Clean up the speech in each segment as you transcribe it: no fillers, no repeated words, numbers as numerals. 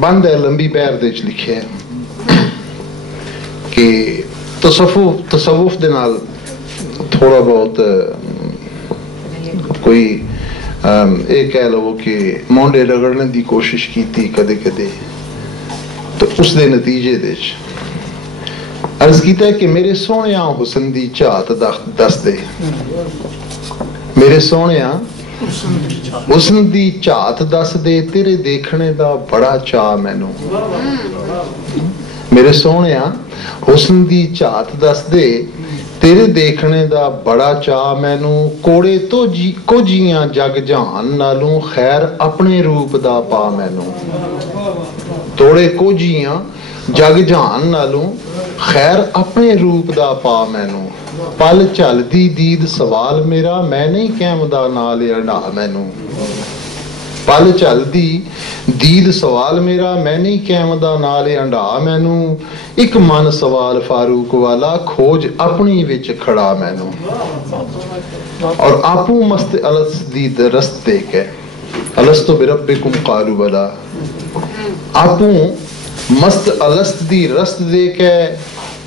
बंद है लंबी पैर दे लिखे है कि तसव्वुफ दे नाल थोड़ा बहुत कोई ये कह लो कि मोंडे रगड़ने की कोशिश की कदे कदे, तो उस दे नतीजे दे अर्ज किया कि मेरे सोने हुसन दी झात दस दे, मेरे सोने हुसन दी झात दस दे, तेरे देखने दा बड़ा चाह मैनू। मेरे सोने हुसन दी झात दस दे, तेरे देखने दा बड़ा चाह मैनू। कोड़े तो कुजियां जग जहान नालों, खैर अपने रूप दा पा मैनू। तोड़े कुजियां जग जहान नालों, खैर अपने रूप दा पा मैनू। पल झलदी दीद सवाल मेरा, मैं नहीं कहमदा नाल अड़ा मैनू। पल झलदी दीद सवाल मेरा, मैं नहीं कहमदा नाल अंडा मैनू। एक मन सवाल फारूक वाला, खोज अपनी विच खड़ा मैनू। और आपू मस्त अलस दी रस्त दे के, अलस तो बिरब्बिकुम कालू वाला, आपू मस्त अलस्त दी रस्त दे के,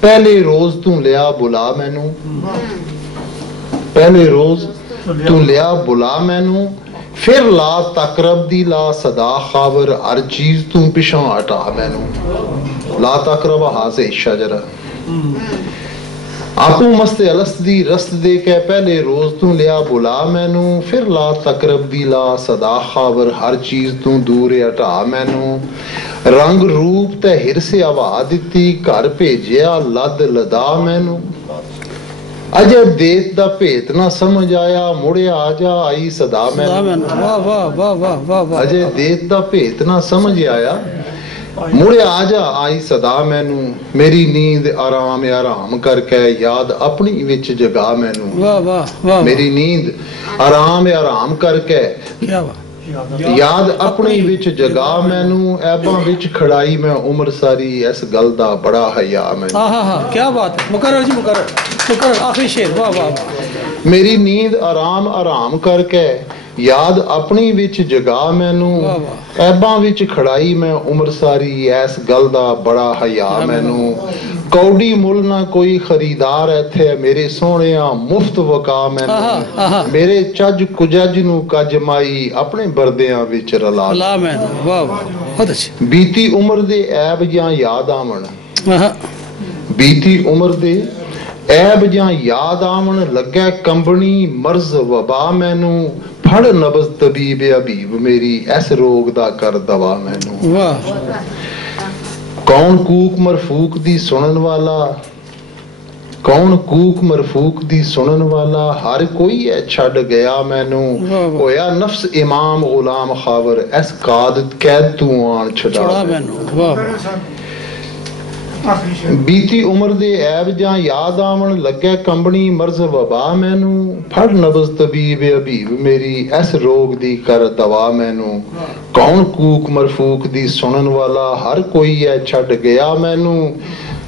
पहले रोज तू लिया बुला मैनू। पहले रोज तू लिया बुला मैनू, फिर ला तकरब दी ला सदा खावर, हर चीज तू पिछा हटा मैनू। ला तकरब हासे शजरा, आपू मस्त अलस्त दी रस्त दे के, पहले रोज तू लिया बुला मैनू। फिर ला तकरब दी ला सदा खावर, हर चीज तू दूर हटा मैनू। रंग रूप ते हिरसे हवा दिती, घर भेजिया लद लदा मैनू। अजय देत दा भेत ना समझ आया, मुड़े आजा आई सदा मैनू। अजय देत दा भेत ना समझ आया, मुड़े आजा आई सदा मैनू। मेरी नींद आराम आराम करके, याद अपनी विच जगा मैनू। मेरी नींद आराम आराम करके, याद अपनी विच जगा मैनू। ऐबां विच खड़ाई मैं उम्र सारी, इस गल दा बड़ा हया मैनू। क्या बात है, मुकर्रर जी मुकर्रर, आखिरी शेर। वाह वाह। मेरी नींद आराम आराम करके, याद अपनी विच जगा मैनू। ऐबां विच खड़ाई मैं उम्र सारी, इस गल दा बड़ा हया मैनू। कौड़ी मुल ना कोई खरीदार इत्थे, मेरे सोहणिया मुफ्त वका मैनू। मेरे चज कुजज नू कज माई, अपने बरदियां विच रला मैनू। बहुत अच्छे। बीती उम्र दे ऐब जां याद आवन, बीती उम्र दे ऐब जां याद आवन, लगे कंबनी मर्ज वबा मैनू। फड़ नबज तबीब हबीब मेरी, इस रोग दा कर दवा मैनू। कौन कूक मरफूक दी सुनन वाला, कौन कूक मरफूक दी सुनन वाला, हर कोई है छड़ गया मैनू। होया नफ्स इमाम गुलाम खावर, इस कैद तू आन छड़ा मैनू। बीती उम्र दे ऐब जां याद आवन, लगे कंबनी मर्ज वबा मैनू। फड़ नबज तबीब हबीब मेरी, इस रोग दी कर दवा मैनू। कौन कूक मरफूक दी सुनन वाला, हर कोई है छड़ गया मैनू।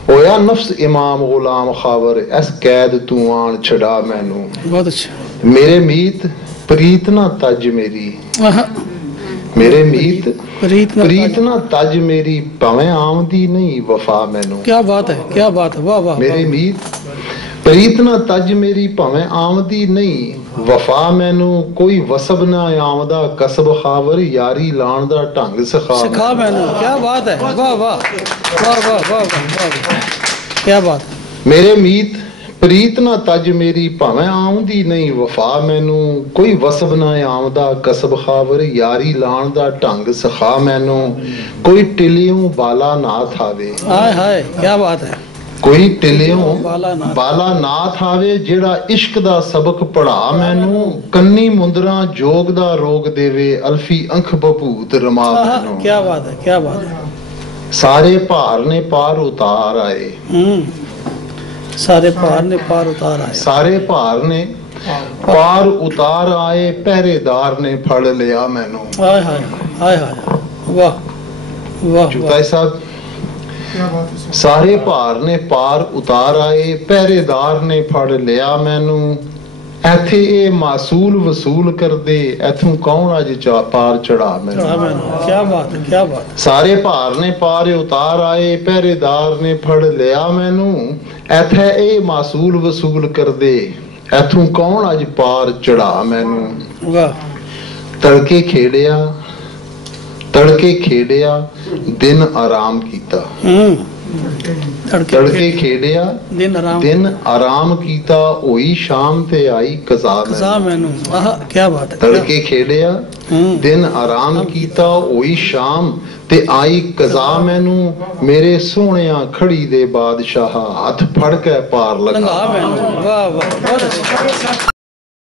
होया नफ्स इमाम गुलाम खावर, इस कैद तू आन छड़ा मैनू। बहुत अच्छा। मेरे मीत प्रीत ना तज मेरी, मेरे मीत प्रीत ना तज मेरी, भावें आमदी नहीं वफा मैनू। क्या बात है, क्या बात है, वाह वाह। मेरे मीत प्रीत ना तज मेरी, भावें आमदी नहीं वफा मैनू। कोई वसब ना आमदा कसब खावर, यारी लाण दा ढंग सिखा मैनू। क्या बात है, वाह वाह वाह वाह वाह, क्या बात। मेरे मीत प्रीत ना तज मेरी, भावें आमदी नहीं वफा मैनू। कोई वसब ना आमदा कसब खावर, यारी लाण दा ढंग सिखा मैनू। कोई टिलियों बाला नाथ आवे, हाय हाय क्या बात है। कोई टिलियों बाला नाथ आवे, जेड़ा इश्क दा सबक पढ़ा मैनू। कन्नी मुंदरा जोग दा रोग देवे, अल्फी अंख बभूत रमा मैनू। क्या बात है, क्या बात है। सारे भार ने पार उतार आए, सारे भार ने पार उतार आए, सारे भार ने पार उतार आए, पहरेदार ने फड़ लिया मैनू। हाय हाय हाय हाय, वाह वाह चुताई साहब। सारे भार ने पार उतार आए, पहरेदार ने फड़ लिया मैनू। ਇੱਥੇ ਇਹ ਮਾਸੂਲ ਵਸੂਲ ਕਰਦੇ, ਇਥੋਂ ਕੌਣ ਅੱਜ ਪਾਰ ਚੜਾ ਮੈਨੂੰ। ਕੀ ਬਾਤ ਹੈ, ਕੀ ਬਾਤ। ਸਾਰੇ ਭਾਰ ਨੇ ਪਾਰ ਉਤਾਰ ਆਏ, ਪਹਿਰੇਦਾਰ ਨੇ ਫੜ ਲਿਆ ਮੈਨੂੰ, ਇੱਥੇ ਇਹ ਮਾਸੂਲ ਵਸੂਲ ਕਰਦੇ, ਇਥੋਂ ਕੌਣ ਅੱਜ ਪਾਰ ਚੜਾ ਮੈਨੂੰ। ਵਾਹ। ਤੜਕੇ ਖੇਡਿਆ, ਤੜਕੇ ਖੇਡਿਆ, ਦਿਨ ਆਰਾਮ ਕੀਤਾ। ਤੜਕੇ ਖੇਡਿਆ, ਦਿਨ ਆਰਾਮ ਕੀਤਾ, ਹੋਈ ਸ਼ਾਮ ਤੇ ਆਈ ਕਜ਼ਾ ਮੈਨੂੰ। ਕੀ ਬਾਤ ਹੈ। ਤੜਕੇ ਖੇਡਿਆ, ਦਿਨ ਆਰਾਮ ਕੀਤਾ, ਹੋਈ ਸ਼ਾਮ ਤੇ ਆਈ ਕਜ਼ਾ ਮੈਨੂੰ, ਮੇਰੇ ਸੋਹਣਿਆ ਖੜੀ ਦੇ ਬਾਦਸ਼ਾਹ, ਹੱਥ ਫੜ ਕੇ ਪਾਰ ਲਗਾ ਮੈਨੂੰ। ਵਾਹ ਵਾਹ, ਬਹੁਤ ਅੱਛਾ।